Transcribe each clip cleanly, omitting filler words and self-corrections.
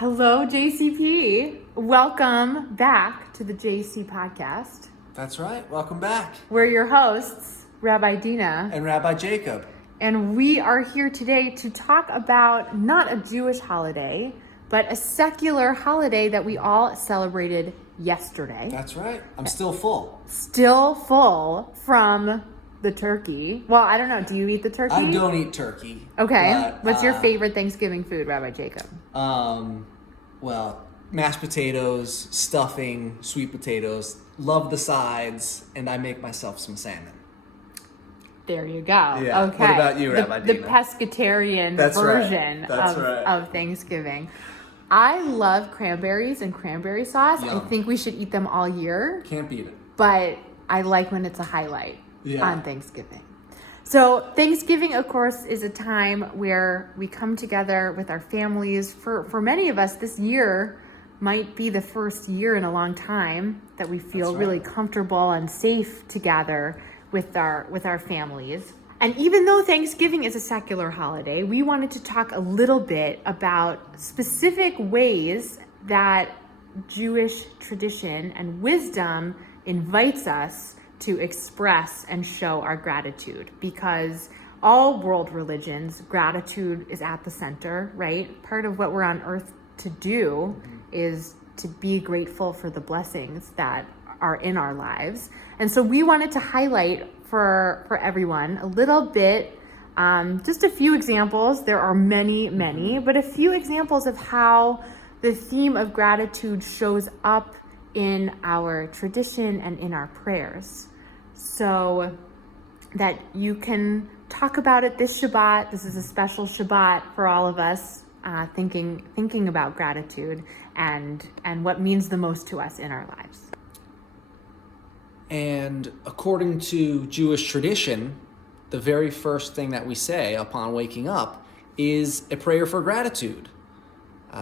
Hello, JCP. Welcome back to the JCPodcast. That's right. Welcome back. We're your hosts, Rabbi Deena. And Rabbi Jacob. And we are here today to talk about not a Jewish holiday, but a secular holiday that we all celebrated yesterday. That's right. I'm still full. Still full from the turkey. Well, I don't know. Do you eat the turkey? I don't eat turkey. Okay. But, what's your favorite Thanksgiving food, Rabbi Jacob? Well, mashed potatoes, stuffing, sweet potatoes. Love the sides, and I make myself some salmon. There you go. Yeah. Okay. What about you, Rabbi The Deena? pescatarian That's right. version That's right. of Thanksgiving. I love cranberries and cranberry sauce. Yum. I think we should eat them all year. Can't beat it. But I like when it's a highlight Yeah. on Thanksgiving. So Thanksgiving, of course, is a time where we come together with our families. For many of us, this year might be the first year in a long time that we feel That's right. really comfortable and safe to gather with our families. And even though Thanksgiving is a secular holiday, we wanted to talk a little bit about specific ways that Jewish tradition and wisdom invites us to express and show our gratitude, because all world religions, gratitude is at the center, right? Part of what we're on earth to do is to be grateful for the blessings that are in our lives. And so we wanted to highlight for everyone a little bit, just a few examples. There are many, but a few examples of how the theme of gratitude shows up in our tradition and in our prayers, so that you can talk about it this Shabbat. This is a special Shabbat for all of us, thinking about gratitude and what means the most to us in our lives. And according to Jewish tradition, the very first thing that we say upon waking up is a prayer for gratitude.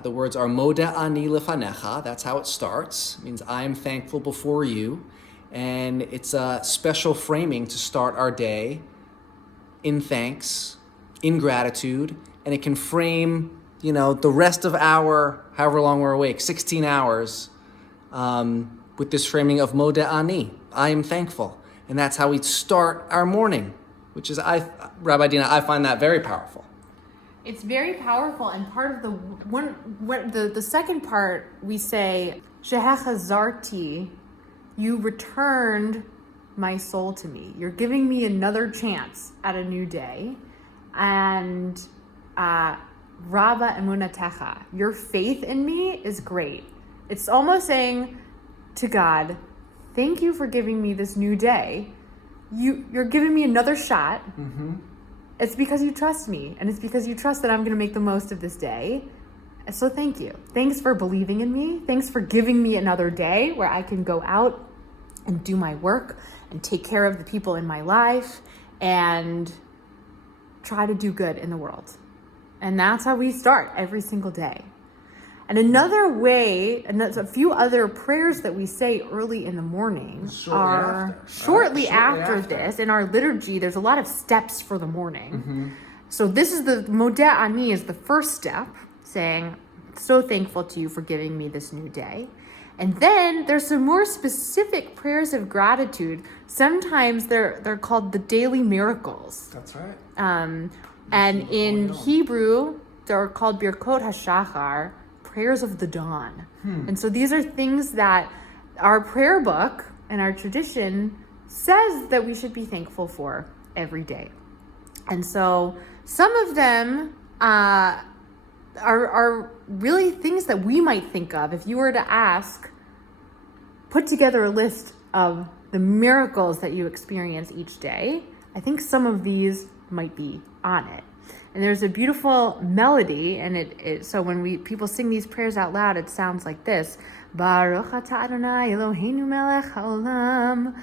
The words are Moda ani lefanecha. That's how it starts. It means I am thankful before you. And it's a special framing to start our day in thanks, in gratitude. And it can frame, the rest of our, however long we're awake, 16 hours, with this framing of Moda ani. I am thankful. And that's how we start our morning, which is, Rabbi Deena, I find that very powerful. It's very powerful, and part of the second part, we say, Shehechazarti, you returned my soul to me. You're giving me another chance at a new day. And Rabba emunatecha, your faith in me is great. It's almost saying to God, thank you for giving me this new day. You're giving me another shot. Mm-hmm. It's because you trust me, and it's because you trust that I'm going to make the most of this day. So thank you. Thanks for believing in me. Thanks for giving me another day where I can go out and do my work and take care of the people in my life and try to do good in the world. And that's how we start every single day. And another way, and a few other prayers that we say early in the morning shortly after this. In our liturgy, there's a lot of steps for the morning. Mm-hmm. So this is the Modeh Ani is the first step, saying, so thankful to you for giving me this new day. And then there's some more specific prayers of gratitude. Sometimes they're called the daily miracles. That's right. And in Hebrew, they're called Birkot HaShachar, prayers of the dawn. And so these are things that our prayer book and our tradition says that we should be thankful for every day. And so some of them are really things that we might think of. If you were to put together a list of the miracles that you experience each day, I think some of these might be on it. And there's a beautiful melody, and so when people sing these prayers out loud, it sounds like this: Baruch atah Adonai Eloheinu melech haolam,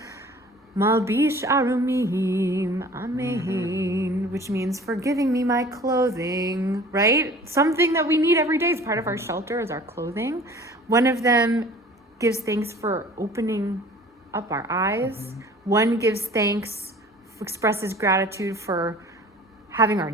malbish arumim, amen, which means for giving me my clothing, right? Something that we need every day as part of our shelter is our clothing. One of them gives thanks for opening up our eyes. One gives thanks, expresses gratitude for having our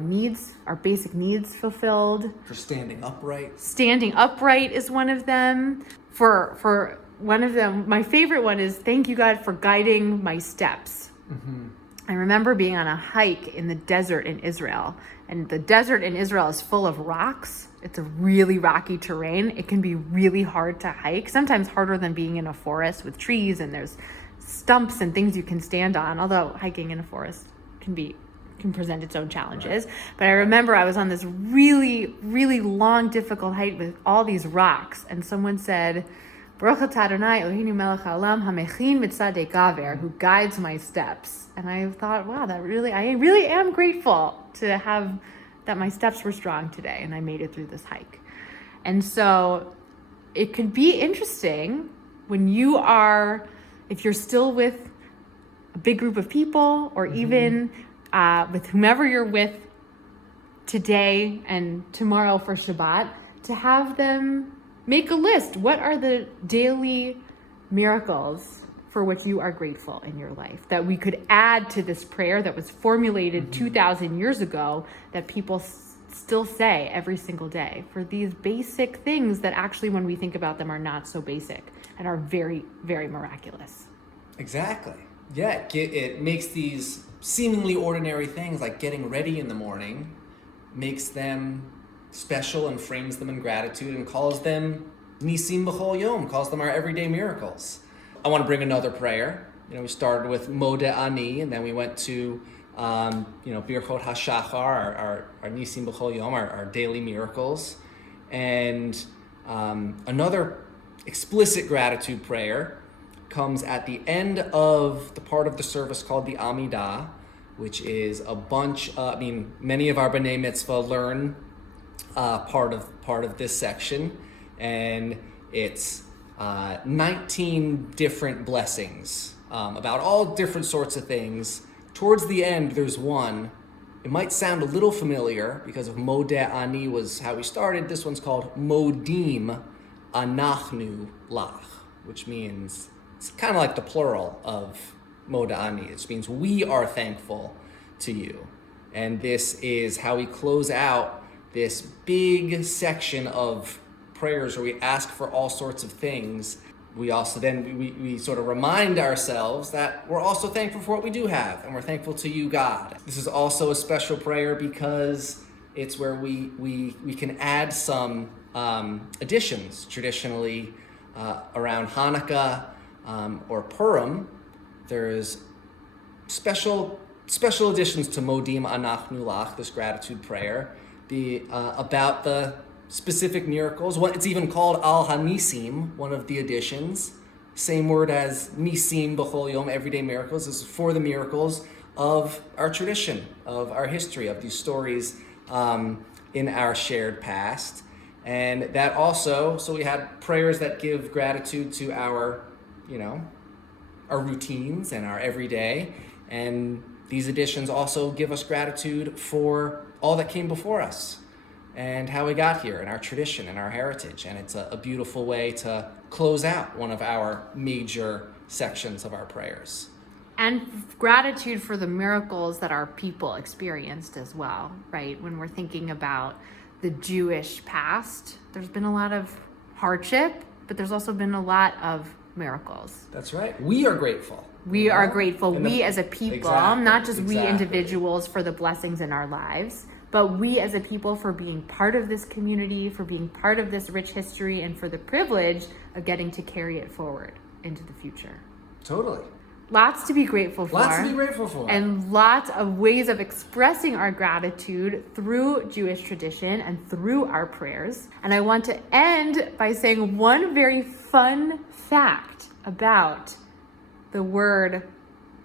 basic needs fulfilled. For standing upright. Standing upright is one of them. For one of them, my favorite one is thank you, God, for guiding my steps. Mm-hmm. I remember being on a hike in the desert in Israel, and the desert in Israel is full of rocks. It's a really rocky terrain. It can be really hard to hike, sometimes harder than being in a forest with trees and there's stumps and things you can stand on, although hiking in a forest can present its own challenges. Right. But I remember I was on this really, really long, difficult hike with all these rocks, and someone said, Baruch atah Adonai Eloheinu melech haolam hamechin mitzadei gaver, who guides my steps. And I thought, wow, I really am grateful to have that my steps were strong today and I made it through this hike. And so it could be interesting when if you're still with a big group of people, or even with whomever you're with today and tomorrow for Shabbat, to have them make a list. What are the daily miracles for which you are grateful in your life that we could add to this prayer that was formulated 2,000 years ago, that people still say every single day, for these basic things that actually, when we think about them, are not so basic and are very, very miraculous. Exactly. Yeah, it makes these seemingly ordinary things like getting ready in the morning, makes them special and frames them in gratitude and calls them Nisim B'chol Yom, calls them our everyday miracles. I want to bring another prayer. We started with Modeh Ani, and then we went to Birchot HaShachar, our Nisim B'chol Yom, our daily miracles. And another explicit gratitude prayer comes at the end of the part of the service called the Amidah, which is a bunch, many of our B'nai Mitzvah learn part of this section, and it's 19 different blessings about all different sorts of things. Towards the end, there's one. It might sound a little familiar because of Modeh Ani was how we started. This one's called Modim Anachnu Lach, which means it's kind of like the plural of Modeh Ani. It means we are thankful to you. And this is how we close out this big section of prayers where we ask for all sorts of things. We also we sort of remind ourselves that we're also thankful for what we do have, and we're thankful to you, God. This is also a special prayer because it's where we can add some additions. Traditionally, around Hanukkah or Purim, there's special additions to Modim Anachnu Lach, this gratitude prayer, about the specific miracles. It's even called Al HaNisim, one of the additions. Same word as Nisim B'chol Yom, everyday miracles. This is for the miracles of our tradition, of our history, of these stories in our shared past. And that also, so we had prayers that give gratitude to our routines and our everyday. And these additions also give us gratitude for all that came before us and how we got here, and our tradition and our heritage. And it's a beautiful way to close out one of our major sections of our prayers. And gratitude for the miracles that our people experienced as well, right? When we're thinking about the Jewish past, there's been a lot of hardship, but there's also been a lot of miracles. That's right. We are grateful. We are grateful, we as a people, exactly, not just exactly. we individuals for the blessings in our lives, but we as a people for being part of this community, for being part of this rich history, and for the privilege of getting to carry it forward into the future. Totally. Lots to be grateful for. Lots to be grateful for. And lots of ways of expressing our gratitude through Jewish tradition and through our prayers. And I want to end by saying one very fun fact about the word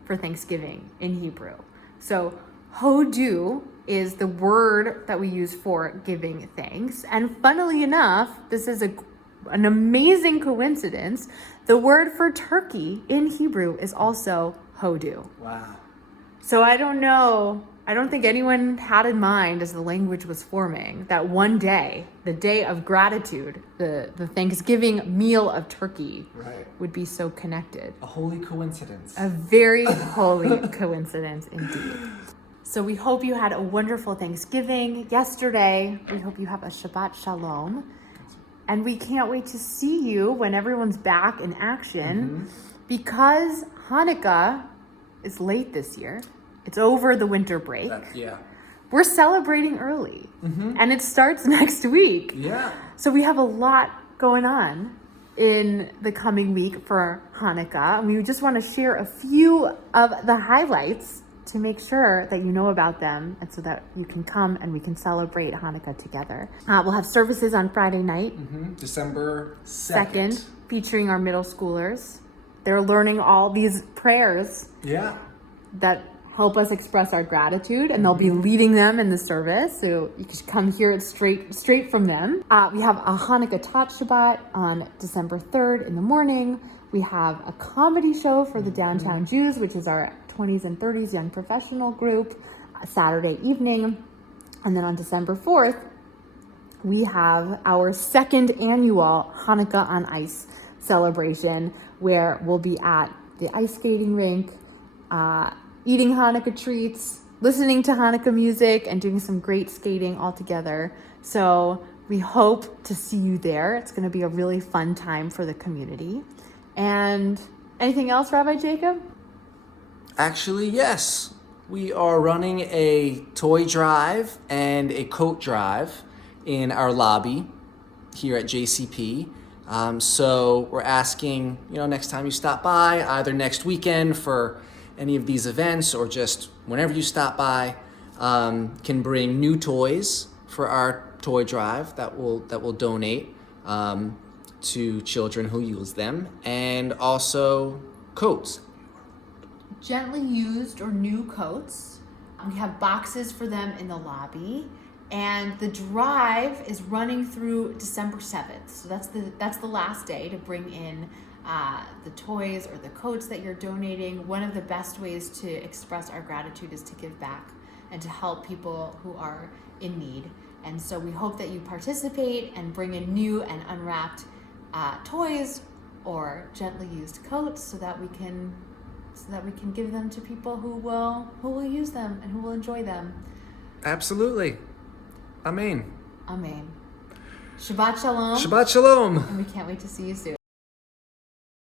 for Thanksgiving in Hebrew. So hodu is the word that we use for giving thanks. And funnily enough, this is an amazing coincidence. The word for turkey in Hebrew is also hodu. Wow. So I don't think anyone had in mind as the language was forming that one day, the day of gratitude, the Thanksgiving meal of turkey, right, would be so connected. A holy coincidence. A very holy coincidence indeed. So we hope you had a wonderful Thanksgiving yesterday. We hope you have a Shabbat Shalom. And we can't wait to see you when everyone's back in action. Because Hanukkah is late this year. It's over the winter break. Yeah. We're celebrating early. And it starts next week. Yeah. So we have a lot going on in the coming week for Hanukkah. And we just want to share a few of the highlights to make sure that you know about them and so that you can come and we can celebrate Hanukkah together. We'll have services on Friday night, December 2nd. featuring our middle schoolers. They're learning all these prayers that help us express our gratitude, and they'll be leading them in the service, so you can come hear it straight from them. We have a Hanukkah Tot Shabbat on December 3rd in the morning. We have a comedy show for the Downtown Jews, which is our 20s and 30s young professional group, Saturday evening. And then on December 4th, we have our second annual Hanukkah on Ice celebration, where we'll be at the ice skating rink, eating Hanukkah treats, listening to Hanukkah music, and doing some great skating all together. So we hope to see you there. It's going to be a really fun time for the community. And anything else, Rabbi Jacob? Actually, yes. We are running a toy drive and a coat drive in our lobby here at JCP. So we're asking, next time you stop by, either next weekend for any of these events or just whenever you stop by, can bring new toys for our toy drive that will donate to children who use them, and also coats. Gently used or new coats. We have boxes for them in the lobby, and the drive is running through December 7th. So that's the last day to bring in the toys or the coats that you're donating. One of the best ways to express our gratitude is to give back and to help people who are in need. And so we hope that you participate and bring in new and unwrapped toys or gently used coats so that we can give them to people who will use them and who will enjoy them. Absolutely. Amen. Amen. Shabbat Shalom. Shabbat Shalom. And we can't wait to see you soon.